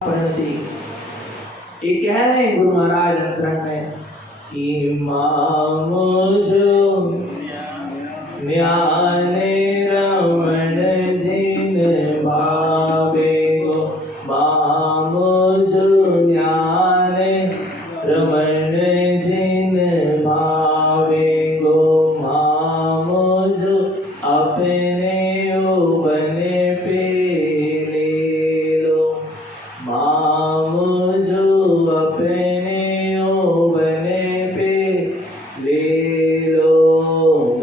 परिणति। ये कह रहे हैं गुरु महाराज अंतरंग में कि मामुझो ज्ञाने रमण जिन भावे गो, मामुझो ज्ञाने रमण जिन भावे गो, मामुझो अपने बने पे ले लो, मामुझो अपने बने पे ले लो,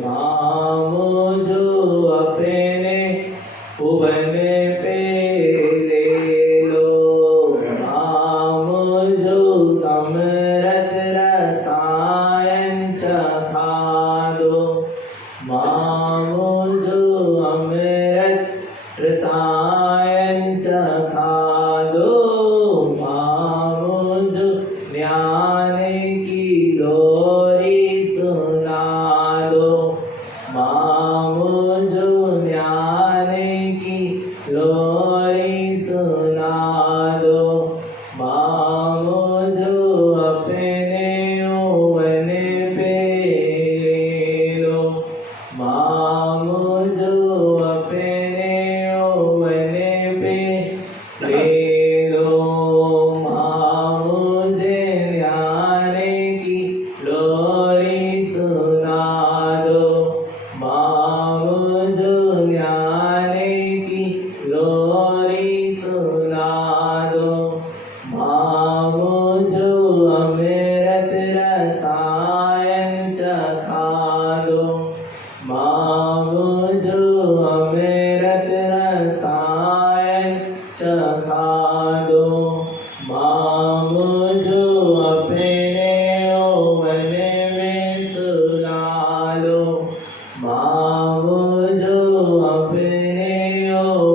मामुझो अपने बने पे ले लो, मामुझो अमृत रसायन चखा दो, मामुझो अमृत रसायन चखा दो, मामुझो ज्ञान की लोरी सुना दो, मामुझो ज्ञान की लोरी सुना दो, मामुझो अपने बने पे ले लो, मामुझो अपने बने पे ले लो, मामुझे ज्ञान की लोरी सुना दो, मामुझो ज्ञान की लोरी सुना दो, मामुझो अमृत रसायन चखा दो, मामुझो अमृत रसायन चखा दो, मामुझो अपने बने में सुला लो, मामुझो अपने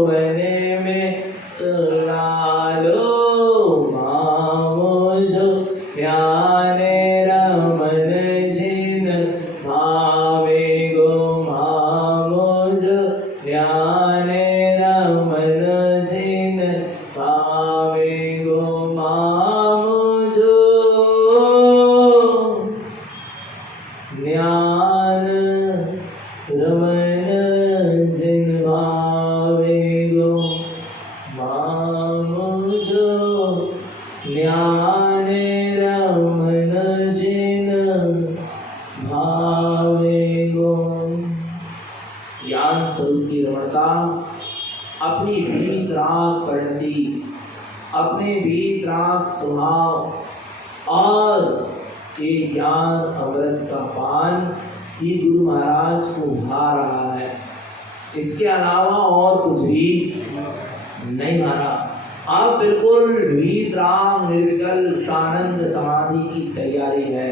बने में सुला लो, मामुझो ज्ञान रमन जिन भावे गो, मामुझो ज्ञान रमन जिन भावे गो, मामुझो ज्ञान रमन जिन भावे गो, मामुझो ज्ञान रमन जिन भावे गो। ज्ञान स्वरूप की रमणता अपनी भीत राग परिणति, अपने भीत राग स्वभाव और ये ज्ञान अमृत का पान ही गुरु महाराज को भा रहा है, इसके अलावा और कुछ भी नहीं मारा। अब बिल्कुल भीत राग निर्विकल्प सानंद समाधि की तैयारी है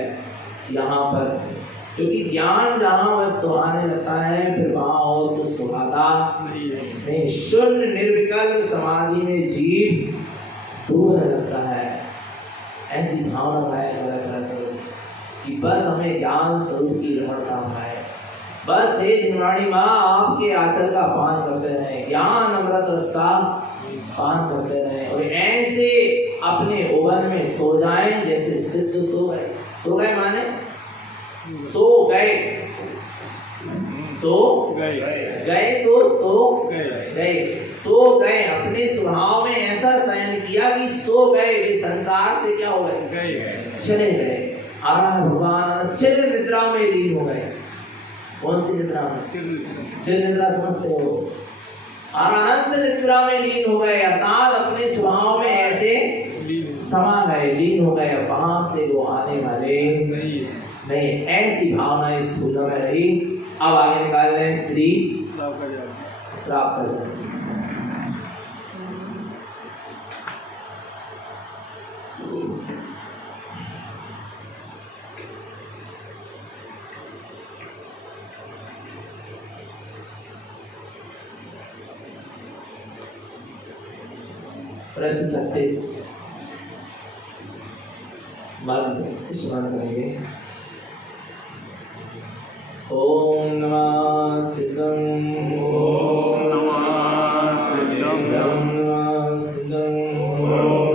यहाँ पर, क्योंकि ज्ञान जहाँ बस सुहाने लगता है फिर वहाँ और कुछ सुहाता नहीं। शून्य निर्विकल्प समाधि में जीव डूबने लगता है। ऐसी भावना भाई कि बस हमें ज्ञान स्वरूप की रमणता भाई, बस हे जिनवाणी माँ आपके आचर का पान करते रहे, ज्ञान अमृत रस का पान करते रहे और ऐसे अपने ओवन में सो जाएं जैसे सिद्ध सो गए। सो गए माने सो गए, सो गए तो सो गए, सो गए, अपने स्वभाव में ऐसा शयन किया कि सो गए, वे संसार से क्या हो गए, चले गए। आराम भगवान चिर निद्रा में लीन हो गए। कौन सी निद्रा में? चिर निद्रा समझते हो? आनंद निद्रा में लीन हो गए, अर्थात अपने स्वभाव में ऐसे समा गए, लीन हो गए, वहां से वो आने वाले नहीं। ऐसी भावना इस भूल में रही। अब आगे निकाल लें श्री श्राप का जन्म। प्रश्न 36 मंत्र स्मरण करेंगे। ओम नमः शिवम, ओम नमः शिवम, ओम नमः शिवम।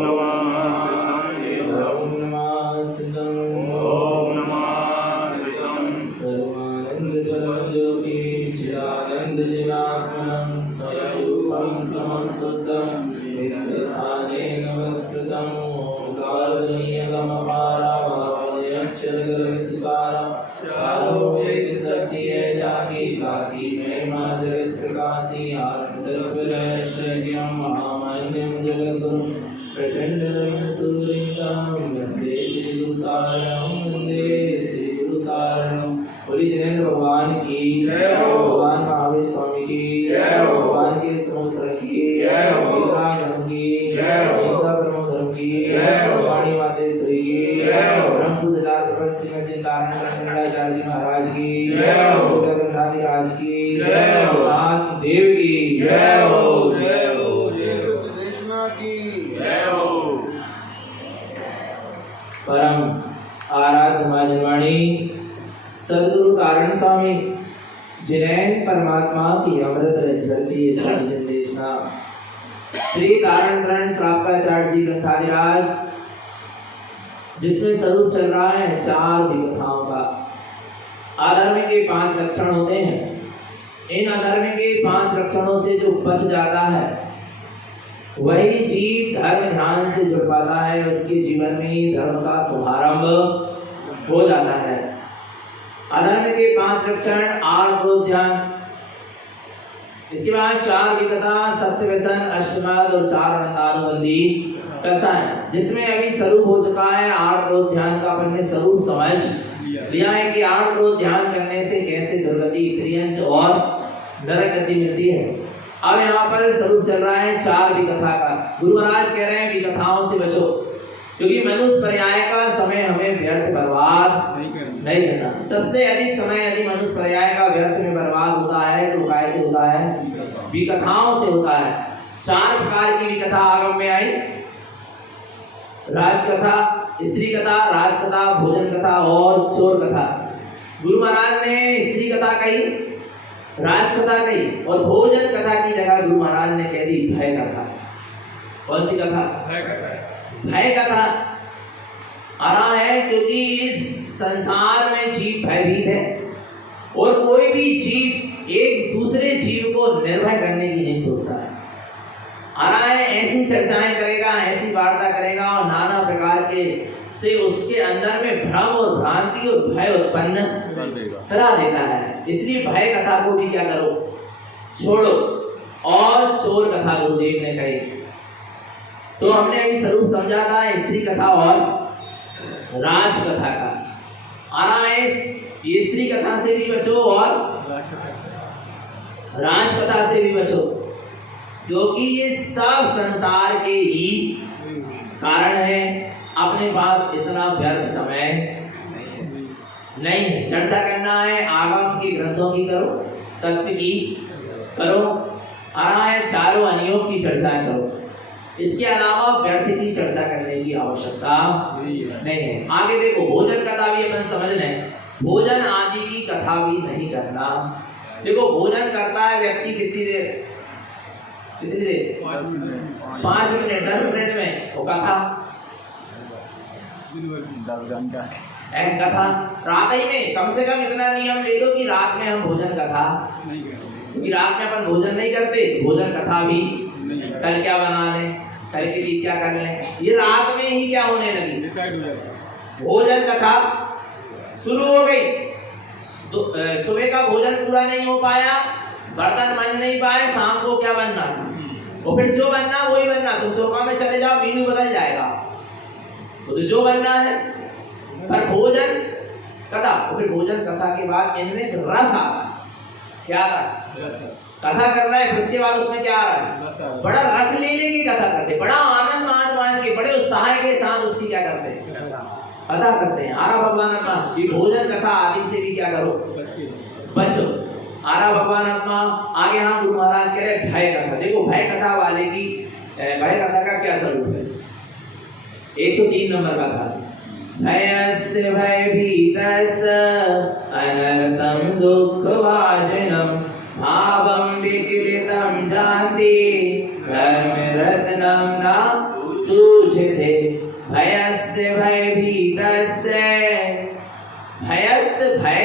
गुरुं प्रचण्डं सूर्यं वन्दे श्रीगुरुतारणं वन्दे श्रीगुरुतारणं। बोलिए जिनेंद्र भगवान की जय हो, भगवान महावीर स्वामी की जय हो, भगवान के समोसर की जय हो, गीता धर्म की जय हो, हिंसा परमो धर्म की जय हो, वाणी मातेश्वरी की जय हो, ब्रह्म पूजदार प्रभु श्रीमद चिंतामणि कृष्णाचार्य जी महाराज की जय हो, जगन्नाथ राज की जय हो, नाथ देव की जय हो, जय हो, जय हो, देशना की जय हो। परम आराध्य माजनवाणी सद्गुरु तारण स्वामी जिनैन परमात्मा की अमृत झरती सज्जन देशना श्री तारण तरण श्रावकाचार्य जी ग्रंथाधिराज, जिसमें स्वरूप चल रहा है 4 विकथाओं का। अधर्म के 5 लक्षण होते हैं। इन अधर्म के 5 लक्षणों से जो बच जाता है वही जीव धर्म ध्यान से जुड़ पाता है, उसके जीवन में धर्म का शुभारंभ हो जाता है। अधर्म के 5 लक्षण आर क्रोध ध्यान, इसके बाद 4 विकथा सत्य व्यसन अष्टमाद और 4 अनंतानुबंधी कसाएं, जिसमें अभी स्वरूप हो चुका है आर क्रोध ध्यान का। अपन ने स्वरूप समझ लिया है कि आर क्रोध ध्यान करने से कैसे दुर्गति त्रियंच और नरक गति मिलती है। अब यहाँ पर स्वरूप चल रहा है 4 विकथा का। गुरु महाराज कह रहे हैं विकथाओं से बचो, क्योंकि मनुष्य पर्याय का समय हमें व्यर्थ बर्बाद नहीं करना। सबसे अधिक समय यदि मनुष्य पर्याय का व्यर्थ में बर्बाद होता है तो काय से होता है? विकथाओं से होता है। 4 प्रकार की विकथा आगम में आई, राजकथा, स्त्री कथा, राजकथा, भोजन कथा और चोर कथा। गुरु महाराज ने स्त्री कथा कही, राजकथा कही और भोजन कथा की जगह गुरु महाराज ने कह दी भय कथा। कौन सी कथा? भय कथा आ रहा है, क्योंकि इस संसार में जीव भयभीत है और कोई भी जीव एक दूसरे जीव को निर्भय करने की नहीं सोचता है। आ रहा है ऐसी चर्चाएं करेगा, ऐसी वार्ता करेगा और नाना प्रकार के से उसके अंदर में भ्रम और भ्रांति और भय उत्पन्न करा देता है। इसलिए भय कथा को भी क्या करो, छोड़ो और चोर कथा को देखने कही। तो हमने अभी स्वरूप समझा था स्त्री कथा और राज कथा का। आ रहा है ये स्त्री कथा से भी बचो और राज कथा से भी बचो, क्योंकि ये सब संसार के ही कारण है। अपने पास इतना व्यर्थ समय नहीं है। चर्चा करना है आगम के ग्रंथों की करो, तत्व की करो, आ रहा है चारों अनियोग की चर्चाएं करो। इसके अलावा व्यर्थ की चर्चा करने की आवश्यकता नहीं है। आगे देखो भोजन कथा भी अपन समझ लें। भोजन आदि की कथा भी नहीं करना। देखो भोजन करता है व्यक्ति कितनी देर? 5 मिनट 10 मिनट में वो कथा 10 घंटा एक कथा। रात ही में कम से कम इतना नियम ले लो कि रात में हम भोजन कथा नहीं करते, क्योंकि रात में अपन भोजन नहीं करते, भोजन कथा भी कल क्या बना लें, कल के लिए क्या कर लें, ये रात में ही क्या होने लगी, डिसाइड हो जाता। भोजन कथा शुरू हो गई, सुबह का भोजन पूरा नहीं हो पाया, बर्तन मंज नहीं पाए, शाम को क्या बनना, और फिर जो बनना वही बनना। तुम चौका में चले जाओ मेनू बदल जाएगा, तो जो बनना है। पर भोजन कथा, और फिर भोजन कथा के बाद इनमें रस आ रहा है। क्या आ रहा है? कथा कर रहा है, फिर उसके बाद उसमें क्या आ रहा है? बड़ा रस लेने की कथा करते, बड़ा आनंद मान के, बड़े उत्साह के साथ उसकी क्या करते हैं? कथा करते हैं। आरा भगवान आत्मा ये भोजन कथा आदि से भी क्या करो, बचो। आरा भगवान आत्मा आगे हम गुरु महाराज कह रहे भय कथा। देखो भय कथा वाले की भय कथा का क्या स्वरूप है? 103 नंबर का था। भयस्य भयभीतस्य अनर्थं दुःखभाजनं भावं विकृतं जानति धर्मरत्नं न सूझते। भयस्य भयभीतस्य, भयस्य भय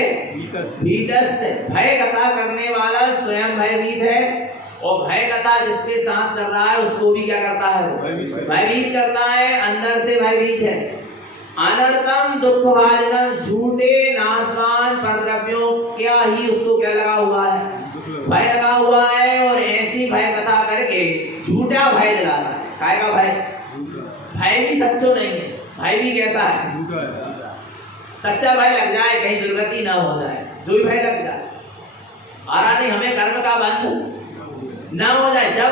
भीतस्य, भय कथा करने वाला स्वयं भयभीत है, और भय कथा जिसके साथ कर रहा है उसको भी क्या करता है? भयभीत करता है, अंदर से भयभीत है। अनर्थम दुःखभाजनम, झूठे नाशवान परद्रव्यों क्या ही उसको क्या लगा हुआ है? भय लगा हुआ है, और ऐसी भय कथा करके झूठा भय दिलाता है। खाएगा भय? भय भी सच्चो नहीं है, भय भी कैसा है? सच्चा भय लग जाए कहीं दुर्गति ना हो जाए, जो भी भय लग जाए। आरा नहीं हमें कर्म का बंध ना हो जाए, जब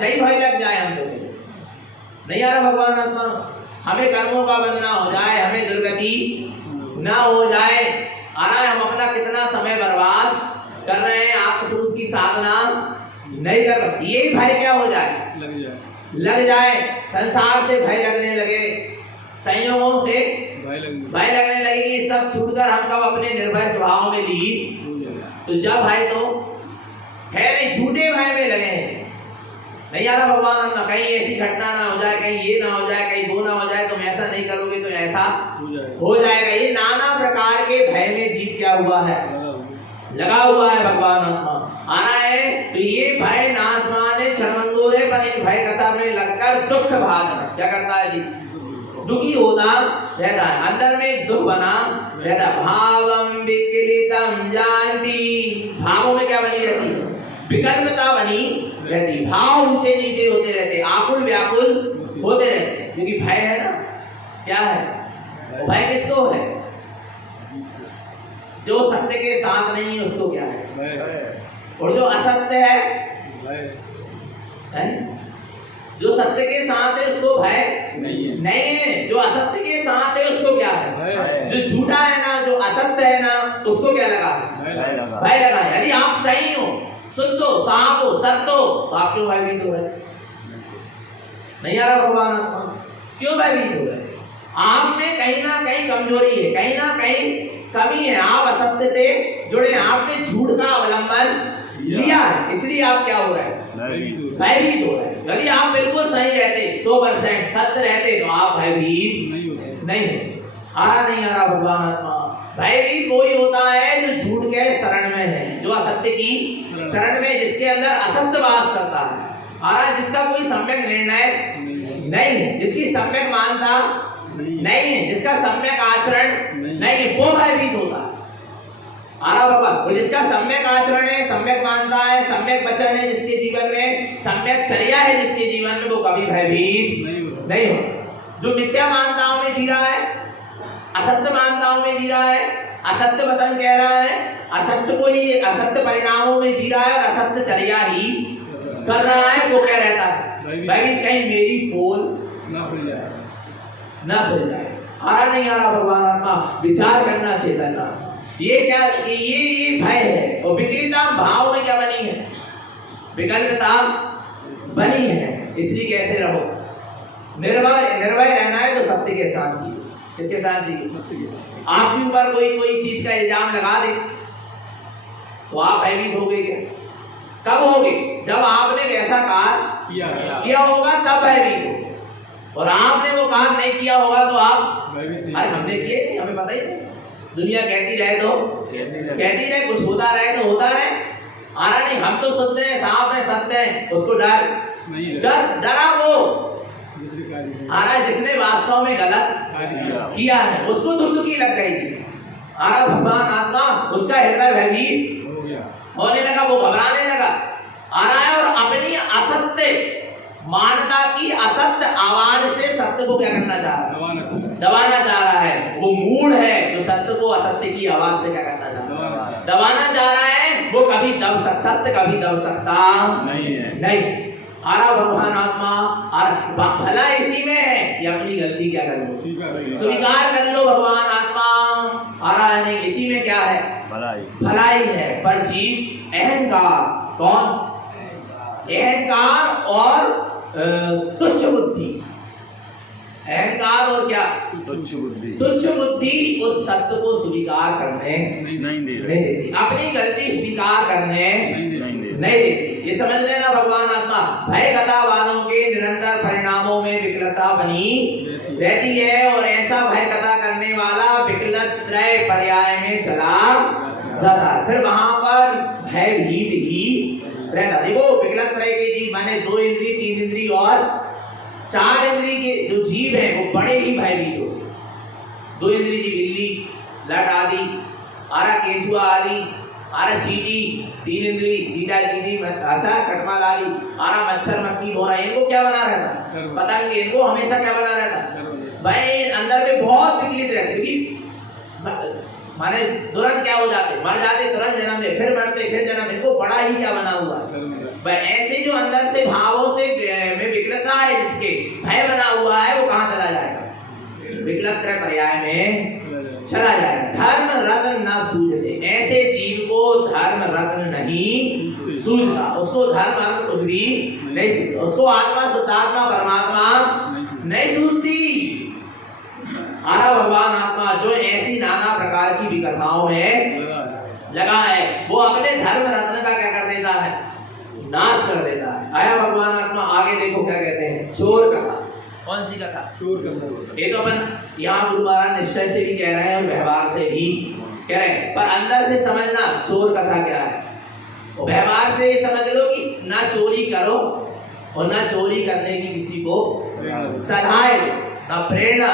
जय भय लग जाए हम तो नहीं आ रहा भगवान आत्मा, हमें कर्मों का बंध ना हो जाए, हमें दुर्गति ना हो जाए। आ रहा है हम अपना कितना समय बर्बाद कर रहे हैं, आत्मस्वरूप की साधना नहीं कर रहे, यही भय क्या हो जाए? लग जाए। संसार से भय लगने लगे, संयोगों से भय लगने लगे कि सब छूटकर हम कब अपने निर्भय स्वभाव में लीन। तो जब भय तो है नहीं, झूठे भय में लगे हैं। नहीं आ रहा भगवान, कहीं ऐसी घटना ना हो जाए, कहीं ये ना हो जाए, कहीं वो ना हो जाए, तुम ऐसा नहीं करोगे तो ऐसा हो जाएगा। ये नाना प्रकार के भय में जीव क्या हुआ है? लगा हुआ है भगवान आत्मा। आना है तो ये भय नासमाने क्षणभंगुर है, पर इन भय कथा में लगकर दुख भाग क्या करता है जी? दुखी होता रहता है, अंदर में दुख बना रहता है। भावम विकलितम जानती, भावों में क्या बनी रहती है? विकल्पता बनी रहती, भाव ऊंचे नीचे होते रहते, आकुल व्याकुल होते रहते, क्योंकि भय है ना। क्या है भय? किसको है? जो सत्य के साथ नहीं है उसको क्या है? और जो असत्य है जो सत्य के साथ है उसको भय नहीं है, जो असत्य के साथ है उसको क्या है? जो झूठा है ना, जो असत्य है ना, उसको क्या लगा? भय लगा। यदि आप सही हो, शुद्ध हो, साफ हो, सत्य हो, तो आप क्यों भयभीत हो रहे? नहीं आ रहा भगवान आत्मा, क्यों भयभीत हो रहे? आप में कहीं ना कहीं कमजोरी है, कहीं ना कहीं कमी है, आप असत्य से जुड़े हैं, आपने झूठ का अवलंबन लिया है, इसलिए आप क्या हो रहे हैं? भयभीत हो रहे हैं। यदि आप बिल्कुल सही रहते, 100% सत्य रहते, तो आप भयभीत नहीं होते। आ रहा नहीं आ रहा भगवान आत्मा? भयभीत वही होता है जो झूठ के शरण में है, जो असत्य की शरण में, जिसके अंदर असत्य वास करता है। आ रहा है जिसका कोई सम्यक निर्णय नहीं है, जिसकी सम्यक मानता नहीं है, जिसका सम्यक आचरण नहीं है, वो भयभीत होता है। आ रहा बाबा, और जिसका सम्यक आचरण है, सम्यक मानता है, सम्यक वचन है जिसके जीवन में, सम्यक चर्या है जिसके जीवन में, वो कभी भयभीत नहीं हो। जो मिथ्या मानताओं में जी रहा है, असत्य मानताओं में जी रहा है, असत्य वचन कह रहा है, असत्य को ही असत्य परिणामों में जी रहा है और असत्य चर्या ही कर रहा है, वो क्या रहता है? भयभीत, कहीं मेरी पोल ना खुल जाए। आ रहा नहीं आ रहा भगवान आत्मा? विचार करना चेतना, ये क्या? ये भय है। और विकलिता भाव में क्या बनी है? विकल्पता बनी है। इसलिए कैसे रहो? निर्भय रहना है तो सत्य के साथ जियो। किसके साथ जियो? आपके ऊपर कोई चीज का इल्जाम लगा दे तो आप भयभीत हो गए क्या? कब होगे? जब आपने वैसा कार्य किया होगा तब भयभीत हो, और आपने वो काम नहीं किया होगा तो आप अरे हमने किए नहीं, हमें पता ही नहीं। दुनिया कहती रहे तो कहती रहे, कुछ होता रहे तो होता रहे। आ रहा नहीं, हम तो सुनते हैं, साफ है, सत्य है, उसको डरा वो आ रहा है जिसने वास्तव में गलत किया है, उसको दुखी लग गई थी। आ रहा भगवान आत्मा, उसका हृदय भयभीत होने लगा, वो घबराने लगा। आ रहा है और अपनी असत्य मानता की असत्य आवाज से सत्य को क्या करना चाह रहा है? दबाना चाह रहा है। वो मूड है जो सत्य को असत्य की आवाज से क्या करना चाह रहा है? दबाना चाह रहा है। वो कभी सत्य कभी दब सकता नहीं। आ रहा भगवान आत्मा, भला इसी में है कि अपनी गलती क्या कर लो, स्वीकार कर लो भगवान आत्मा। आ रहा है नहीं, इसी में क्या है? भलाई है। पर जीव अहंकार, कौन? अहंकार और तुच्छ बुद्धि, अहंकार और क्या? तुच्छ बुद्धि उस सत्य को स्वीकार करने नहीं देती, अपनी गलती स्वीकार करने नहीं देती। ये समझ लेना भगवान आत्मा, भय कथा वालों के निरंतर परिणामों में विकलता बनी रहती है, और ऐसा भय कथा करने वाला विकलत त्रय पर्याय में चला जाता है, फिर वहां पर भयभीत ही रहता। देखो विकलत त्रय के जीव माने 2 इंद्रिय, 3 इंद्रिय और 4 इंद्रिय के जो जीव हैं वो बड़े ही भयभीत होते हैं। 2 इंद्रिय जी बिल्ली, लट आदि, आरा केचुआ आदि, आरा चीटी, तीन इंद्री, चीटा चीटी, अच्छा कटमा लाली, आरा मच्छर मक्खी भोरा, इनको क्या बना रहता? पतंग, इनको हमेशा क्या बना रहता? भाई अंदर में बहुत विकलित रहते, क्योंकि माने तुरंत क्या हो जाते, मर जाते, तुरंत जन्म ले, फिर मरते, फिर जन्म, इनको बड़ा ही क्या बना हुआ है। ऐसे जो अंदर से भावों से में विकलता है, जिसके भय बना हुआ है, वो कहाँ चला जाएगा? विकल्प पर्याय में चला जाएगा। धर्म रत्न न सूझते, ऐसे जीव को धर्म रत्न नहीं सूझता, उसको धर्म अर्थ कुछ भी नहीं सूझता, उसको आत्मा शुद्धात्मा परमात्मा नहीं सूझती। आरा भगवान आत्मा जो ऐसी नाना प्रकार की विकथाओं में लगा है, वो अपने धर्म रत्न का क्या कर देता है? नाश कर देता है। आया भगवान आत्मा, आगे देखो क्या कहते हैं, चोर कथा। कौन सी कथा? चोर कथा। ये तो अपन यहाँ गुरु महाराज निश्चय से भी कह रहे हैं और व्यवहार से भी कह रहे हैं, पर अंदर से समझना चोर कथा क्या है। व्यवहार से समझ लो कि ना चोरी करो और ना चोरी करने की किसी को सलाह, ना प्रेरणा।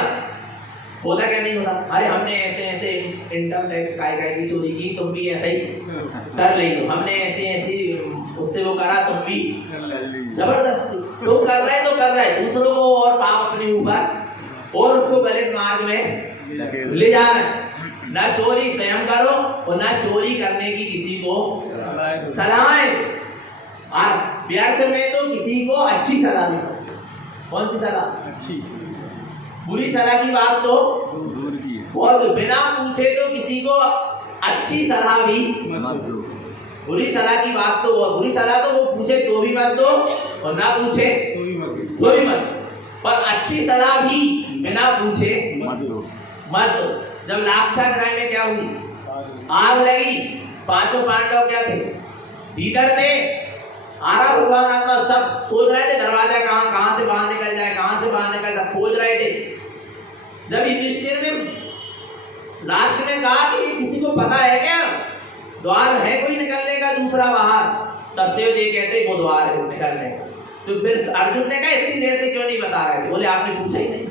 होता क्या नहीं होता? अरे हमने ऐसे ऐसे इनकम टैक्स काय की चोरी की, तुम भी ऐसा ही कर ले लो, हमने ऐसे ऐसे उससे वो करा, तुम भी जबरदस्ती तुम कर रहे तो कर रहे, दूसरों को और पाप अपने ऊपर और उसको गलत मार्ग में ले जा रहे। ना चोरी स्वयं करो और ना चोरी करने की किसी को सलाह। व्यर्थ में तो किसी को अच्छी सलाह नहीं। कौन सी सलाह? अच्छी। बुरी सलाह की बात तो बहुत, बिना पूछे तो किसी को अच्छी सलाह भी मत दो। बुरी सलाह की बात तो बहुत, बुरी सलाह तो वो पूछे तो भी मत दो और ना पूछे तो भी मत, पर अच्छी सलाह भी बिना पूछे मत दो। जब लाक्षा ग्राह में क्या हुई, आग लगी, पांचों पांडव क्या थे? भीतर थे। आरा भगवान आत्मा सब सोच रहे थे दरवाजा कहां से बाहर निकल जाए, कहां से बाहर निकल जाए, खोज रहे थे। जब युधिष्ठिर ने लास्ट में कहा कि किसी को पता है क्या द्वार है कोई निकलने का दूसरा बाहर, तब से ये कहते वो द्वार है निकलने का। तो फिर अर्जुन ने कहा इतनी देर से क्यों नहीं बता रहे थे? बोले आपने पूछा ही नहीं।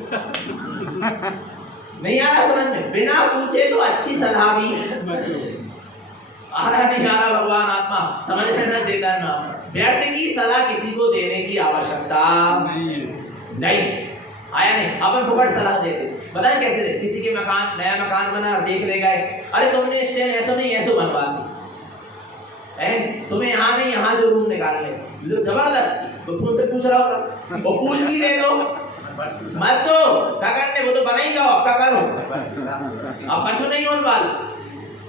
नहीं आ रहा समझ में? बिना पूछे तो अच्छी सलाह भी आ रहा नहीं आ रहा। भगवान आत्मा समझ लेना चेतन, व्यर्थ की सलाह किसी को देने की आवश्यकता नहीं। आया नहीं, अपन फुकट सलाह देते। बताएं कैसे देते? किसी के मकान, नया मकान बना, देख ले गए, अरे तुमने स्टैंड ऐसा नहीं ऐसा बनवा दी, तुम्हें यहाँ नहीं यहाँ जो रूम निकाल ले, जबरदस्ती। तो तुमसे पूछ रहा होगा, वो पूछ भी दे दो मत दो, क्या करने, वो तो बना ही जाओ, क्या करो, अब पशु नहीं होने वाला।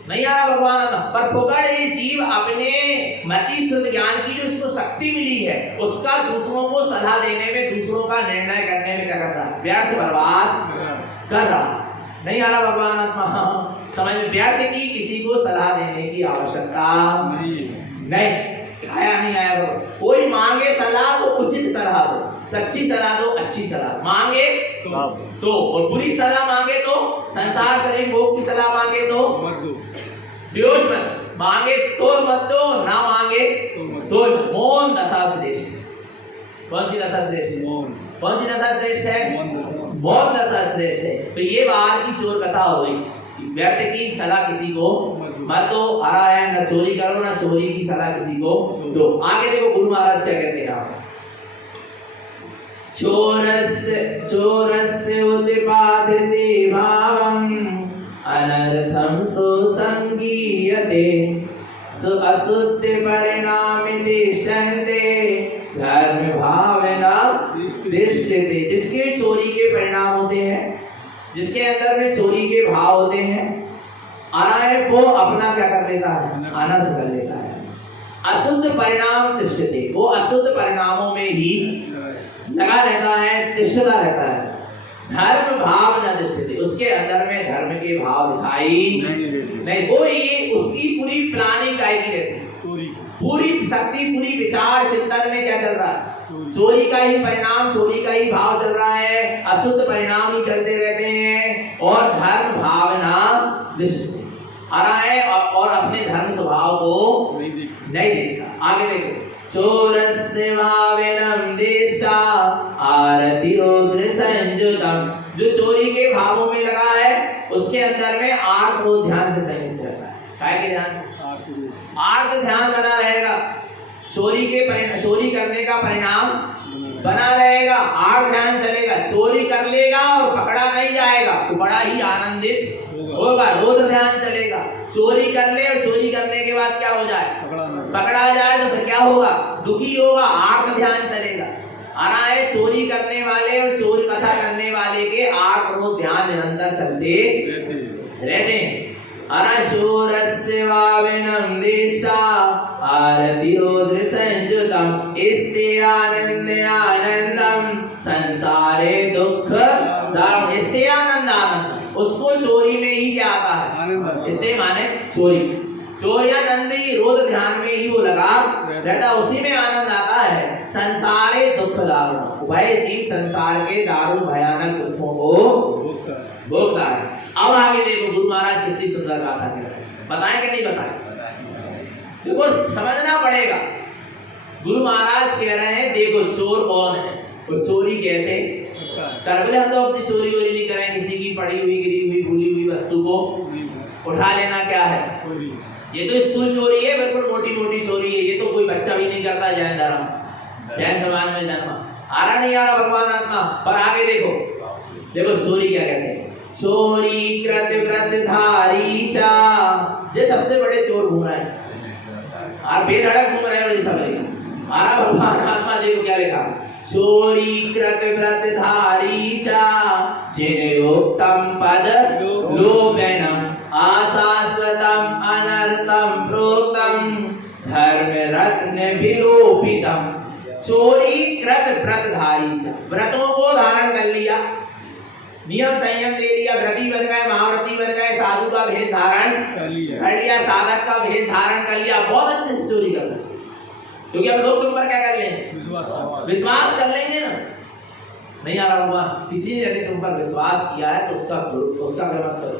नहीं आ रहा भगवान आता, पर फुकट ये जीव अपने मति शुद्ध ज्ञान की जो इसको शक्ति मिली है, उसका दूसरों को सलाह देने में, दूसरों का निर्णय करने में क्या कर रहा है? व्यर्थ बर्बाद कर रहा। नहीं आ रहा भगवान आत्मा समझ में? व्यर्थ की किसी को सलाह देने की आवश्यकता नहीं। आया नहीं आया? कोई मांगे सलाह तो उचित सलाह दो, सच्ची सलाह दो, अच्छी सलाह मांगे तो, और बुरी सलाह मांगे तो, संसार शरीर भोग की सलाह मांगे तो विरोध मत, मांगे तो मत दो, ना मांगे तो मौन दशा श्रेष्ठ। कौन सी दशा श्रेष्ठ? कौन सी दशा श्रेष्ठ है? मौन दशा श्रेष्ठ है। तो ये बाहर की चोर कथा हो गई, व्यर्थ की सलाह किसी को मत दो। आ रहा है ना चोरी करो, ना चोरी की सलाह किसी को दो। आगे देखो गुरु महाराज क्या कहते हैं, चोरस्य उत्पादते भावम् अनर्थं सुसंगीयते अशुद्ध परिणामे तिष्ठन्ते धर्म भावना तिष्ठते। जिसके चोरी के परिणाम होते हैं, जिसके अंदर में चोरी के भाव होते हैं, आना है वो अपना क्या कर लेता है? आनंद कर लेता है। अशुद्ध परिणाम तिष्ठते, वो अशुद्ध परिणामों में ही लगा रहता है, तिष्ठता रहता है। धर्म भाव न तिष्ठते, उसके अंदर में धर्म के भाव दिखाई नहीं। वो ये उसकी पूरी प्लानिंग काय की रहती है, पूरी शक्ति, पूरी विचार चिंतन में क्या चल रहा है? चोरी का ही परिणाम, चोरी का ही भाव चल रहा है, अशुद्ध परिणाम ही चलते रहते हैं, और धर्म भावना तिष्ठते आ रहा है, और अपने धर्म स्वभाव को नहीं देखता। आगे देखो, चोरस्य भावेनम दिष्टा आरति रुद्र संयुतम। जो चोरी के भावों में लगा है, उसके अंदर में आर्त को ध्यान से संयुक्त रहता है। काय के ध्यान से? आर्त ध्यान बना रहेगा, चोरी करने का परिणाम बना रहेगा, आर्त ध्यान चलेगा। चोरी कर लेगा और पकड़ा नहीं जाएगा तो बड़ा ही आनंदित होगा, रौद्र ध्यान चलेगा। चोरी कर ले और चोरी करने के बाद क्या हो जाए, पकड़ा जाए तो फिर क्या होगा, दुखी होगा, आर्त ध्यान चलेगा। अरे चोरी करने वाले और चोरी कथा करने वाले के आर्त रोध ध्यान निरंतर चलते रहते हैं। अरे चोरस्य वाविनम दिशा आरति रौद्र संयुतम इस्ते आनंद आनंदम संसारे दुख दाम। इस्ते आनंद आनंद, उसको चोरी में ही क्या आता है, इस्ते माने चोरी, चोरियानंद ही रोध ध्यान में ही वो लगा रहता, उसी में आनंद आता है। संसारे दुख दारुण, वह जीव संसार के दारुण भयानक दुखों को भोगता है। अब आगे देखो गुरु महाराज कितनी सुंदर गाथा कह रहे हैं, बताएं कि नहीं बताएं, देखो समझना पड़ेगा। गुरु महाराज कह रहे हैं देखो चोर कौन है और चोरी कैसे कर। बोले हम तो अपनी चोरी वोरी नहीं करें, किसी की पड़ी हुई गिरी हुई भूली हुई वस्तु को उठा लेना क्या है, ये तो स्थूल चोरी है, बिल्कुल मोटी मोटी चोरी है, ये तो कोई बच्चा भी नहीं करता जैन धर्म जैन समाज में जन्मा। आ रहा नहीं आ रहा भगवान आत्मा। पर आगे देखो, देखो चोरी क्या कहते हैं, चोरी कृत व्रत धारी चा, ये सबसे बड़े चोर घूम रहे हैं और बेधड़क घूम रहे हो ये सब। आ रहा भगवान आत्मा, देखो क्या लिखा, चोरी कृत व्रत धारी चा जिनयोक्तम पद लोभेनम आशाश्वतम अनर्थम प्रोक्तम धर्म रत्न विलोपितम। चोरी कृत व्रतधारी, व्रतों को धारण कर लिया, नियम संयम ले लिया, व्रती बन गए, महाव्रती बन गए, साधु का भेष धारण कर लिया, साधक का भेष धारण कर लिया, बहुत अच्छे से चोरी कर सकते, क्योंकि अब लोग तुम पर क्या कर लेंगे, विश्वास कर लेंगे ना। नहीं आ रहा भगवान, किसी ने यदि तुम पर विश्वास किया है तो उसका क्या मत करो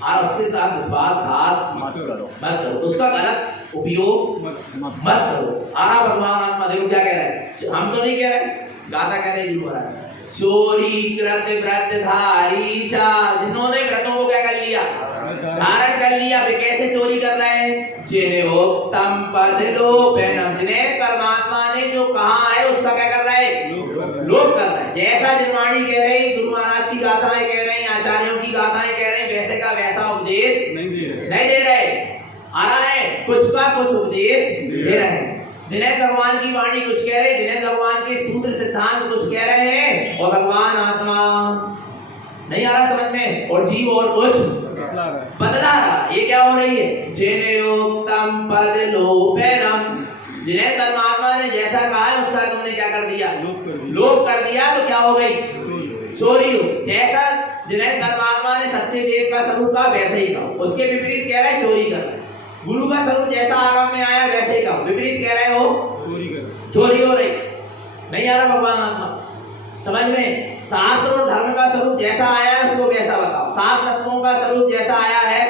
और उसके साथ विश्वासघात मत करो, उसका गलत उपयोग मत करो। आरा भगवान आत्मा देखो क्या कह रहा है, हम तो नहीं कह रहे, गाता कह रहे गुरु महाराज। चोरी कृत व्रत धारी चा, जिन्होंने व्रतों को क्या कर लिया, धारण कर लिया, वे कैसे चोरी कर रहे हैं, जिन्होक्तम पद लोभेनम, जिन्हें परमात्मा ने जो कहा है उसका क्या कर रहा है, लोभ कर रहा है। जैसा जिनवाणी कह रहे हैं, गुरु महाराज की गाथाएं कह रहे हैं, आचार्यों की गाथाएं कह रहे हैं, वैसे का वैसा उपदेश नहीं दे रहे, आ रहा है कुछ का कुछ उपदेश दे रहे हैं। जिन्हें भगवान की वाणी कुछ कह रहे हैं, जिन्हें भगवान के सूत्र सिद्धांत कुछ कह रहे हैं, और भगवान आत्मा नहीं आ रहा समझ में, और जीव और कुछ बदला रहा। ये क्या हो रही है, जिनयोक्तम पद लोभेनम, जिन्हें परमात्मा ने जैसा कहा है उसका तुमने क्या कर दिया, लोभ कर दिया, तो क्या हो गई, चोरी हो। जैसा जिन्हें परमात्मा ने सच्चे देव का स्वरूप कहा वैसे ही कहो, उसके विपरीत कह रहा है चोरी कर। गुरु का स्वरूप जैसा आगम में आया वैसे ही कहो, विपरीत कह रहे हो चोरी हो रही। नहीं आ रहा भगवान आत्मा समझ में। शास्त्र और धर्म का स्वरूप जैसा आया है उसको वैसा बताओ, सात तत्वों का स्वरूप जैसा आया है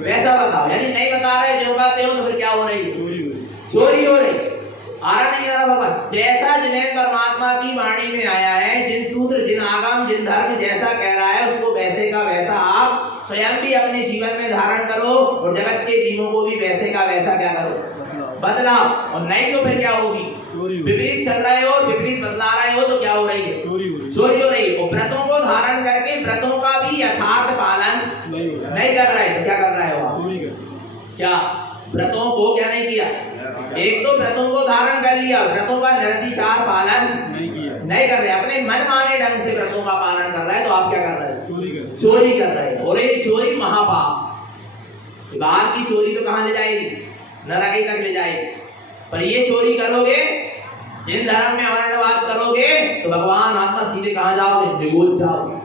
वैसा बताओ। यदि नहीं बता रहे जो बातें हो तो फिर क्या हो रही है, चोरी हो रही। आ रहा नहीं आ रहा भगवान, जैसा जिन्हें परमात्मा की वाणी में आया है, जिन सूत्र जिन आगम जिन धर्म जैसा कह रहा है उसको वैसे का वैसा आप स्वयं भी अपने जीवन में धारण करो, और जगत के जीवों को भी वैसे का वैसा क्या करो, बदलाओ। और नहीं तो फिर क्या होगी, विपरीत चल रहे हो, विपरीत बदला रहे हो तो क्या हो रही है, चोरी हो रही है। और व्रतों को धारण करके व्रतों का भी यथार्थ पालन नहीं कर रहे तो क्या कर रहे हो आप, क्या व्रतों को क्या नहीं किया, एक तो व्रतों को धारण कर लिया, व्रतों का निर्दिचार पालन नहीं कर रहे, अपने मन माने ढंग से व्रतों का पालन कर रहे हैं, तो आप क्या कर रहे हैं, चोरी कर रहे हैं। और ये चोरी महापाप, बाहर की चोरी तो कहां ले जाएगी, नरक तक ले जाएगी। पर ये चोरी करोगे, जिन धर्म में अमरवाद करोगे तो भगवान आत्मा सीधे कहां जाओगे, निगोज जाओगे।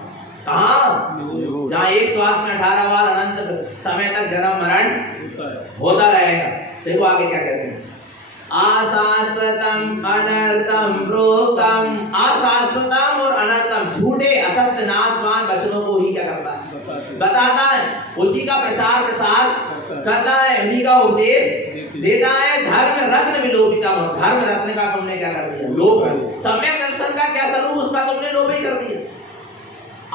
कहां, जहां एक श्वास में 18 बार अनंत समय तक जन्म मरण होता रहेगा। देखो आगे क्या कहते हैं, आशाश्वतम अनर्थम प्रोक्तम। आशाश्वतम और अनर्थम, झूठे असत्य नाशवान वचनों को ही क्या करता है, बताता है, उसी का प्रचार प्रसार करता है, उन्हीं का उपदेश देता है। धर्म रत्न विलोपितम, धर्म रत्न का तुमने क्या कर दिया, लोभ कर दिया। सम्यक दर्शन का क्या स्वरूप, उसका तुमने लोभ ही कर दिया।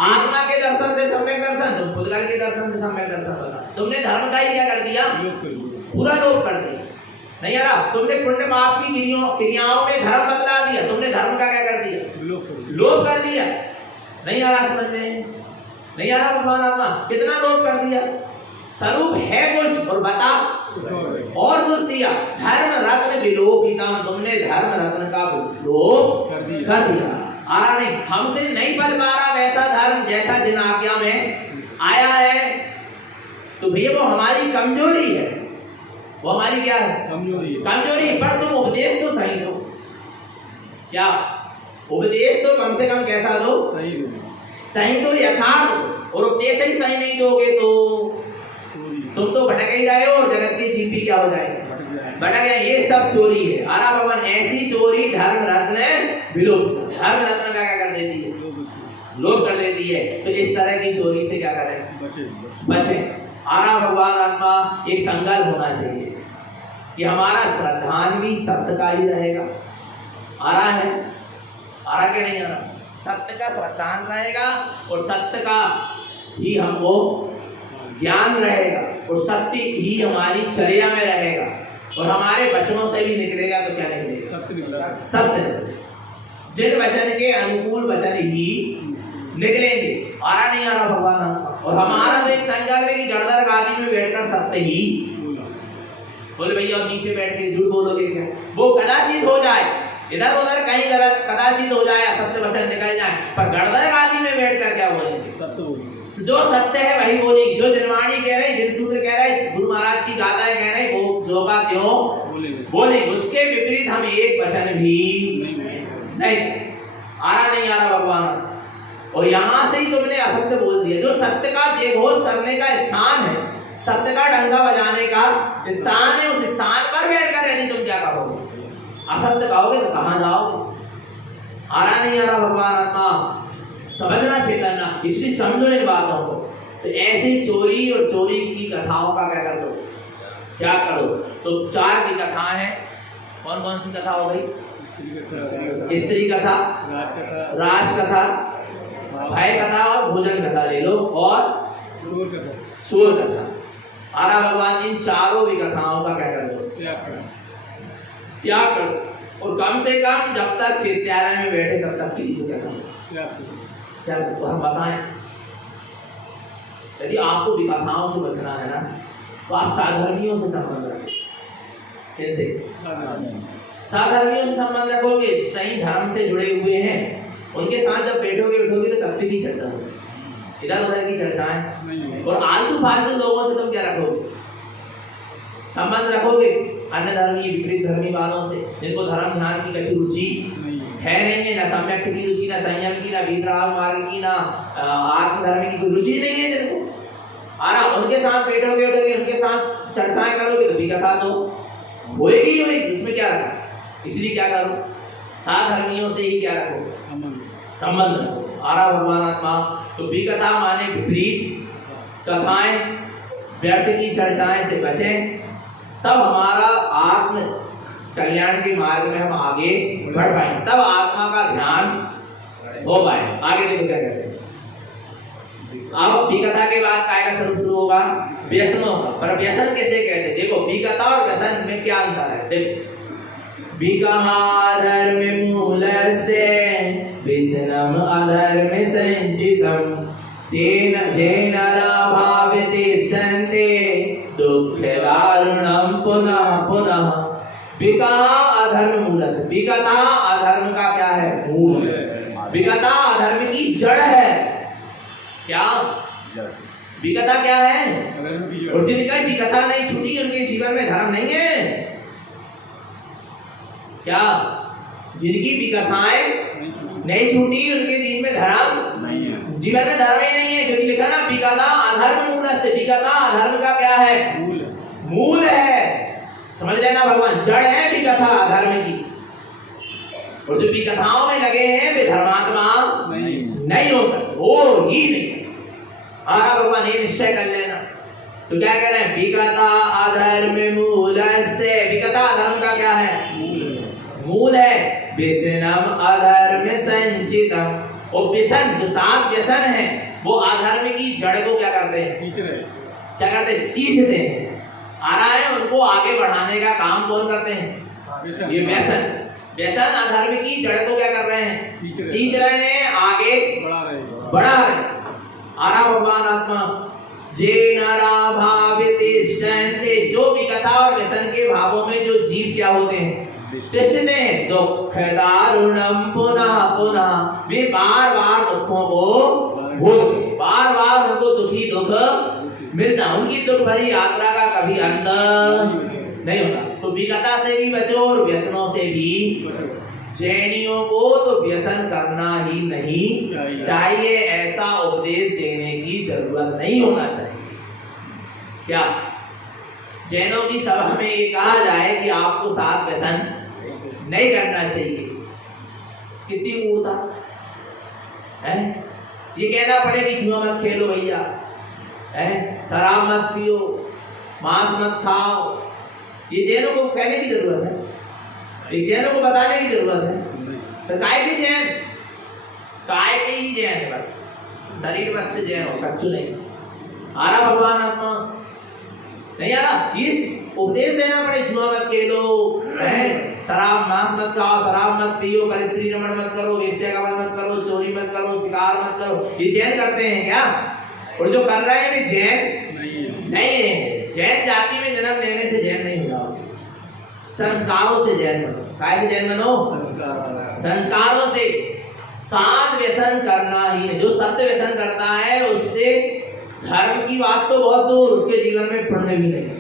आत्मा के दर्शन से सम्यक दर्शन, तुम खुद के दर्शन से सम्यक दर्शन बना, तुमने धर्म का ही क्या कर दिया, पूरा लोप कर दिया। नहीं आ रहा? तुमने पुण्य पाप की क्रियाओं में धर्म बदला दिया, तुमने धर्म का क्या कर दिया? लोप कर दिया। नहीं आ रहा समझ में? नहीं आ रहा भगवान आत्मा? कितना लोप कर दिया? स्वरूप है कुछ और बता और कुछ दिया। धर्म रत्न विलोपितम, तुमने धर्म रत्न का लोप कर दिया। आ रहा नहीं? हमसे नहीं बन पा रहा वैसा धर्म जैसा जिन आज्ञा में आया है, तो भैया वो हमारी कमजोरी है। वो हमारी क्या है? कमजोरी। पर तुम उपदेश तो सही दो। क्या उपदेश तो कम से कम कैसा दो? सही तो यथार्थ दो। और उपदेश ही सही नहीं दोगे तो तुम तो भटक ही रहे हो और जगत के जीव भी क्या हो जाएंगे? भटक गए। ये सब चोरी है। आरा भगवान ऐसी चोरी धर्म रत्न विलोप, धर्म रत्न का क्या कर देती है? लोप कर देती है। तो इस तरह की चोरी से क्या करें? बचे। आरा भगवान आत्मा एक संकल्प होना चाहिए कि हमारा श्रद्धान भी सत्य का ही रहेगा। आ रहा है? आ रहा क्या नहीं आ रहा? सत्य का श्रद्धान रहेगा और सत्य का ही हमको ज्ञान रहेगा और सत्य ही हमारी चर्या में रहेगा और हमारे वचनों से भी निकलेगा। तो क्या निकलेगा? सत्य। जिन वचन के अनुकूल वचन ही निकलेंगे। आ रहा नहीं आ रहा भगवान? और हमारा तो एक संकल्प है कि गणधर गादी में बैठकर सत्य ही बोले। भैया और नीचे बैठ के झूठ बोलोगे क्या? वो कदाचित हो जाए, इधर उधर कहीं गलत कदाचित हो जाए, असत्य वचन निकल जाए, पर गणधर गादी में बैठकर क्या बोलेंगे? सत्य बोलेंगे। जो सत्य है वही बोलेगी। जो जनवाणी कह रहे, जिन सूत्र कह रहे, गुरु महाराज की गाथाएं कह रहे, वो जो का क्यों बोलेंगे। उसके विपरीत हम एक वचन भी नहीं। आ रहा नहीं आ रहा भगवान? और यहाँ से ही तुमने असत्य बोल दिया। जो सत्य का जयघोष करने का स्थान है, सत्य का डंका बजाने का स्थान है, उस स्थान पर बैठकर यानी तुम क्या कहोगे? असत्य कहोगे तो कहाँ जाओगे? आ रहा नहीं आ रहा भगवान आत्मा? समझना चेतना, इसलिए समझो इन बातों को। तो ऐसी चोरी और चोरी की कथाओं का क्या कर दो? क्या करो? तो 4 की कथा है। कौन कौन सी कथा हो गई? स्त्री कथा, राज कथा, भय कथा और भोजन कथा ले लो और सूर कथा। आरा भगवान इन चारों भी कथाओं का क्या कर दो? त्याग करो। और कम से कम जब तक चैत्यालय में बैठे तब तक की क्या करो? क्या तो हम बताएं? यदि आपको विकथाओं से बचना है ना, तो आप साधर्मियों से संबंध रखें। कैसे? साधर्मियों से संबंध रखोगे, सही धर्म से जुड़े हुए हैं, उनके साथ जब बैठोगे तो तब की चर्चा होगी, इधर उधर की चर्चाएं। और आलतू फालतू लोगों से तुम क्या रखोगे? संबंध रखोगे अन्य धर्मी विपरीत धर्मी वालों से, जिनको धर्म ध्यान की कछु रुचि है नहीं है, ना सम्यक की रुचि, ना संयम की, ना विद्राव मार्ग की, ना आत्मधर्म की कोई रुचि नहीं है जिनको। आरा उनके साथ बैठोगे उनके साथ चर्चाएं करोगे तो विकथा तो होएगी ही होएगी। इसमें क्या रखा? इसलिए क्या करो? साधर्मियों से ही क्या रखो? संबंध रखो। आरा भगवान आत्मा। तो विकथा माने विपरीत कथाएं, व्यर्थ की चर्चाएं से बचें, तब हमारा आत्म कल्याण के मार्ग में हम आगे बढ़ पाए, तब आत्मा का ध्यान हो पाए। आगे देखो क्या कहते हैं। अब विकथा के बाद काय का स्वरूप शुरू होगा? व्यसनों का। पर व्यसन किसे कहते हैं? देखो विकथा और व्यसन में क्या अंतर है? देखो, विकहाधर्म मूलस्य व्यसनम अधर्म संचितम तेन जेन लाभावतिष्ठन्ते दुःखदारुणं पुनः पुनः। विकहा अधर्म मूलस्य। विकथा अधर्म का क्या है? मूल। विकथा अधर्म की जड़ है। क्या विकथा क्या है? और जिनका विकथा नहीं छूटी उनके जीवन में धर्म नहीं है। क्या जिनकी विकथाएं नहीं छूटी उनके जीवन में धर्म नहीं है, जीवन में धर्म ही नहीं है। क्योंकि लिखा ना विकथा अधर्म मूलस्य। विकथा अधर्म का क्या है? मूल है। समझ लेना भगवान, जड़ है विकथा अधर्म की। और जो विकथाओं में लगे हैं वे धर्मात्मा नहीं हो सकते, हो ही नहीं। आरा भगवान ये निश्चय कर लेना। तो क्या कह रहे हैं? विकथा अधर्म मूलस्य। विकथा अधर्म का क्या है? मूल है। व्यसनम अधर्म संचितम। और व्यसन जो 7 व्यसन है वो अधर्म की जड़ को क्या करते हैं? क्या करते हैं? सींचते हैं। आ रहा है, उनको आगे बढ़ाने का काम कौन करते हैं? ये व्यसन। व्यसन अधर्म की जड़ को क्या कर रहे हैं? सींच रहे हैं, आगे बढ़ा रहे हैं। आरा भगवान आत्मा जे नारा भावितिष्ठन्ते, जो विगता और व्यसन के भावों में जो जीव क्या होते हैं? तिष्ठते हैं। दुख दारुणम पुनः पुनः, वे बार बार दुखों को भोगते, बार बार उनको दुखी दुख मिलता, उनकी दुख भरी यात्रा का कभी अंत नहीं होता। तो विगता से भी बचो और व्यसनों से भी। जैनियों को तो व्यसन करना ही नहीं चाहिए, ऐसा उपदेश देने की जरूरत नहीं होना चाहिए। क्या जैनों की सभा में ये कहा जाए कि आपको साथ व्यसन नहीं करना चाहिए? कितनी मूर्खता है। ये कहना पड़े कि जुआ मत खेलो भैया, शराब मत पियो, मांस मत खाओ, ये जैनों को कहने की जरूरत है? ये जैनों को बताने की जरूरत है? तो काय के जैन, काय के ही जैन है, बस शरीर बस से जैन हो, कच्चू नहीं। आ रहा भगवान आत्मा नहीं आ रहा? ये उपदेश देना पड़े, जुआ मत खेलो, शराब मांस मत खाओ, शराब मत पियो, परस्त्री रमण मत करो, वेश्यागमन मत करो, चोरी मत करो, शिकार मत करो। ये जैन करते हैं क्या? और जो कर रहे हैं वे जैन नहीं है। जैन जाति में जन्म लेने से जैन नहीं होगा, संस्कारों से जैन बनो। काय से जैन बनो? संस्कारों से। साध व्यसन करना ही है। जो सत्य व्यसन करता है उससे धर्म की बात तो बहुत दूर, उसके जीवन में पुण्य भी नहीं,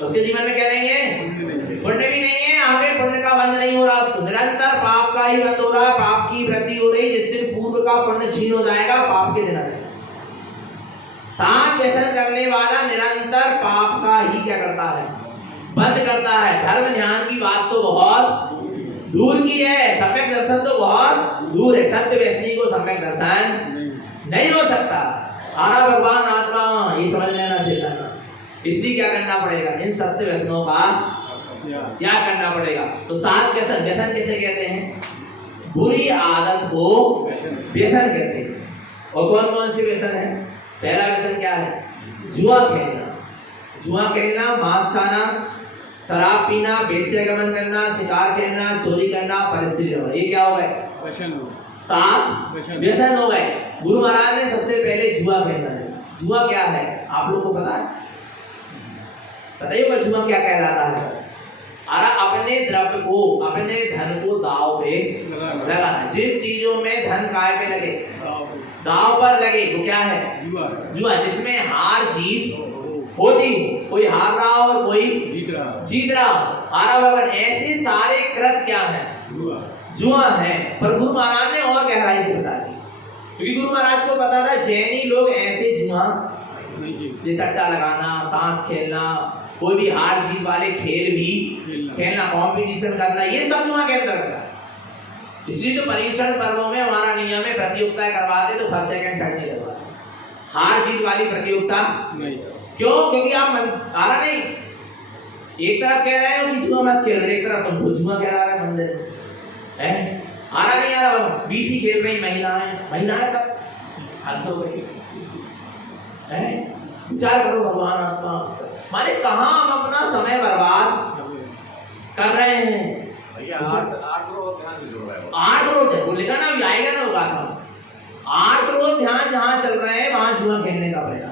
उसके जीवन में क्या नहीं है? पुण्य भी नहीं है। आगे पुण्य का बंद नहीं हो रहा, उसको निरंतर पाप का ही बंद हो रहा है, पाप की वृद्धि हो रही। जिस दिन पूर्व का पुण्य छीन हो जाएगा, पाप के दिन आ जाएगा। साध व्यसन करने वाला निरंतर पाप का ही क्या करता है? बंद करता है। धर्म ध्यान की बात तो बहुत दूर की है, सम्यक दर्शन तो बहुत दूर है। सत्य व्यसनी को सम्यक दर्शन नहीं हो सकता। आरा भगवान आत्मा ये समझ लेना चाहिए। इसलिए क्या करना पड़ेगा? इन सत्य व्यसनों का त्याग करना पड़ेगा। तो सात व्यसन, व्यसन किसे कहते हैं? बुरी आदत को व्यसन कहते हैं। और कौन कौन से व्यसन है? पहला व्यसन क्या है? जुआ खेलना। जुआ खेलना, मांस खाना, शराब पीना, वेश्यागमन करना, शिकार खेलना, चोरी करना, परस्त्री रमण, ये क्या हो गए? सात व्यसन हो गए। गुरु महाराज ने सबसे पहले जुआ खेलना है। जुआ क्या है आप लोग को पता है? बताइए जुआ क्या कहलाता है? अरे अपने द्रव्य को, अपने धन को दांव पे लगाना। जिन चीजों में धन काय पे लगे, दांव पर लगे, वो क्या है? जुआ। जिसमें हार जीत होती, कोई हार रहा हो और कोई जीत रहा हो। आरा भगवान ऐसे सारे कृत क्या है? जुआ है। पर गुरु महाराज ने और गहराई से बता दी, क्योंकि गुरु महाराज को पता था जैनी लोग ऐसे जुआ, जैसे सट्टा लगाना, ताश खेलना, कोई भी हार जीत वाले खेल भी खेलना, कंपटीशन करना, ये सब जुआ के अंदर आता है। इसलिए तो परीक्षण पर्वों में हमारा नियम में प्रतियोगिता करवाते तो फर्स्ट सेकंड थर्ड नहीं करवाते, हार जीत वाली प्रतियोगिता नहीं। क्यों? क्योंकि आप आरा नहीं, एक तरफ कह रहे हो कि जुआ मत खेलो, एक तरफ तुम जुआ कह रहा है मंदिर है। आरा नहीं आ रहा, बीसी खेल रही महिलाएं तब हद हो गई है। विचार करो भगवान आत्मा, माने कहां हम अपना समय बर्बाद कर रहे हैं। भैया 8 रोज ध्यान से जुड़ रहा है। 8 रोज है, वो लिखा ना, अभी आएगा ना वो गाथा। 8 रोज ध्यान जहां चल रहे हैं वहां जुआ खेलने का परिणाम,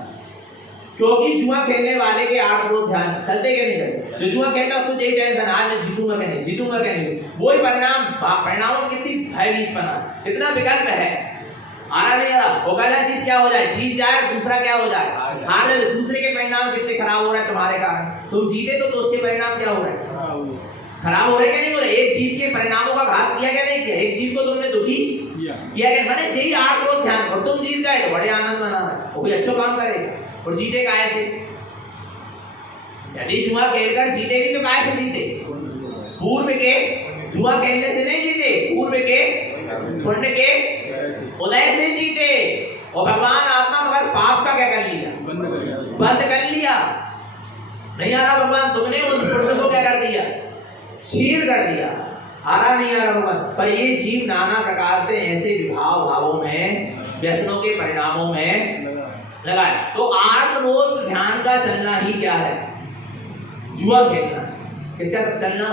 क्योंकि जुआ खेलने वाले के 8 रोज ध्यान चलते क्या नहीं करते। जो जुआ खेलता उसको यही टेंशन, आज मैं जीतूंगा क्या नहीं, जीतूंगा क्या नहीं, वही परिणाम कितनी भयभीत बना, इतना विकल्प है। आना नहीं आ रहा, वो पहला चीज क्या हो जाए? जीत जाए, दूसरा क्या हो जाए? हार जाए। दूसरे के परिणाम कितने खराब हो रहे हैं तुम्हारे कारण। तुम जीते तो उसके परिणाम क्या हो रहे हैं? खराब हो रहे क्या नहीं हो रहे? एक जीत के परिणामों का घात किया क्या नहीं किया? एक जीत को तुमने दुखी किया क्या? मैंने यही 8 रोज ध्यान, और तुम जीत गए तो बड़े आनंद मनाना, वो कोई अच्छा काम करेगा और जीतेगा ऐसे। यदि जुआ खेलकर जीते भी तो काय से जीते? पूर्व के जुआ खेलने से नहीं जीते, पूर्व के पुण्य के उदय से जीते। और भगवान आत्मा मगर पाप का क्या कर लिया? बंद कर लिया। नहीं आ रहा भगवान, तुमने उस पुण्य को क्या कर दिया? क्षीण कर दिया। आ रहा नहीं आ रहा भगवान। पर ये जीव नाना प्रकार से ऐसे विभाव भावों में, व्यसनों के परिणामों में लगाए। तो 8 रोज ध्यान का चलना ही क्या है? जुआ खेलना, किसका चलना।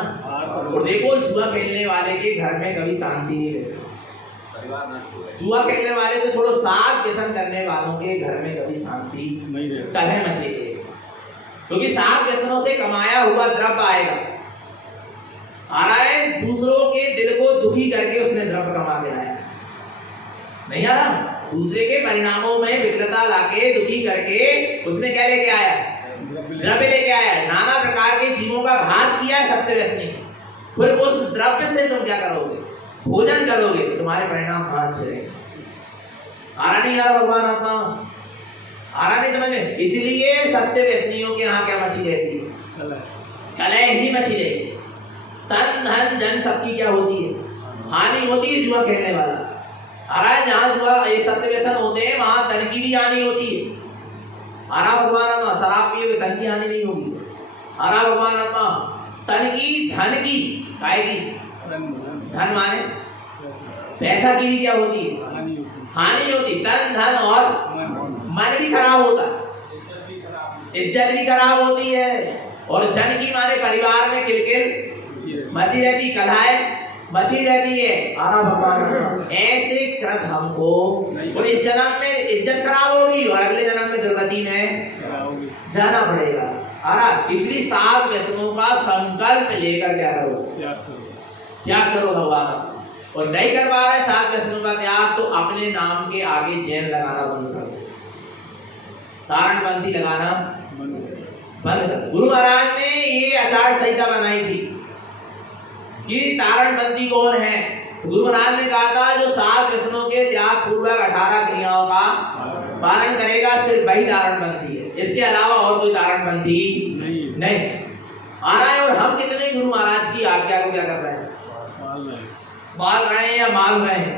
और देखो जुआ खेलने वाले के घर में कभी शांति नहीं रहती, परिवार नष्ट हो गए। जुआ खेलने वाले तो छोड़ो, सात व्यसन करने वालों के घर में कभी शांति नहीं रहती, कलह मचेगी, क्योंकि सात व्यसनों से कमाया हुआ द्रव्य आएगा, आ रहा है, दूसरों के दिल को दुखी करके उसने द्रव्य कमा के लाया, नहीं आ रहा, दूसरे के परिणामों में विकृता लाके दुखी करके उसने क्या लेके आया, द्रव्य लेके आया, नाना प्रकार के जीवों का घात किया है सत्य व्यसनी। फिर उस द्रव्य से तुम क्या करोगे, भोजन करोगे, तुम्हारे परिणाम कहां चलेंगे। आ रहा नहीं, आ रहा भगवान आत्मा, आ रहा नहीं समझ में। इसीलिए सत्य व्यसनियों के यहाँ क्या मची रहती है, कलह ही मची रहती है, तन धन जन सबकी क्या होती है, हानि होती है। जुआ खेलने वाला आ रहा है, जहाँ जुआ ये सत्य व्यसन होते हैं वहां तन की भी हानि होती है। आ रहा भगवान आत्मा, शराब पियोगे तन की हानि नहीं होगी। आ रहा भगवान आत्मा, तन की धन की काय की, धन माने पैसा की भी क्या होती है, हानि होती। तन धन और मन भी खराब होता है, इज्जत भी खराब होती है, और जन की माने परिवार में किलकिल मची रहती, कलह बची रहती है। आना भगवान, ऐसे कृत हमको और इस जन्म में इज्जत खराब होगी और अगले जन्म में दुर्गति में जाना पड़ेगा। आना, इसलिए सात व्यसनों का संकल्प लेकर क्या करो, त्याग करो भगवान। और नहीं कर पा रहे सात व्यसनों का त्याग, तो अपने नाम के आगे जैन लगाना बंद कर दो, तारणपंथी लगाना बंद कर। गुरु महाराज ने ये आचार संहिता बनाई थी कि तारणपंथी कौन है। गुरु महाराज ने कहा था जो सात व्यसनों के त्याग पूर्वक 18 क्रियाओं का पालन करेगा सिर्फ वही तारणपंथी है, इसके अलावा और कोई तारणपंथी नहीं आ रहा है। और हम कितने गुरु महाराज की आज्ञा को क्या कर रहे हैं, माल रहे हैं या माल रहे हैं।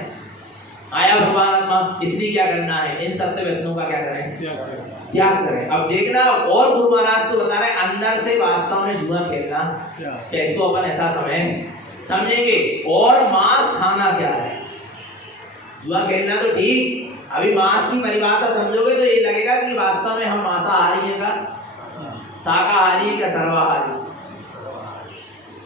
आया भगवान आत्मा, इसलिए क्या करना है, इन सत्य व्यसनों का क्या करें, त्याग करें। अब देखना, और गुरु महाराज तो बता रहे अंदर से वास्तव में जुआ खेलना क्या, इसको अपन ऐसा समय समझेंगे। और मांस खाना क्या है, जुआ खेलना तो ठीक, अभी मांस की परिभाषा समझोगे तो ये लगेगा कि वास्तव में हम मांसाहारी हैं का शाकाहारी का सर्वाहारी,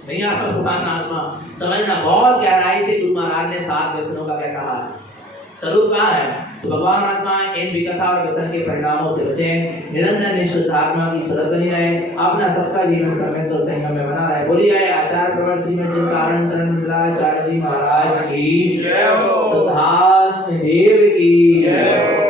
नहीं आता भगवान आत्मा। समझना, बहुत गहराई से गुरु महाराज ने सात व्यसनों का क्या कहा है, स्वरूप कहा है। तो भगवान आत्मा इन विकथा और व्यसन के परिणामों से बचें, निरंतर निःशुद्ध आत्मा की शरद बनी रहे, अपना सबका जीवन संयम और संयम में बना रहे। बोलिए आचार्य प्रवर श्रीमद जी कारण तरंगराचार्य जी महाराज की जय हो, सिद्धार्थ देव की जय हो।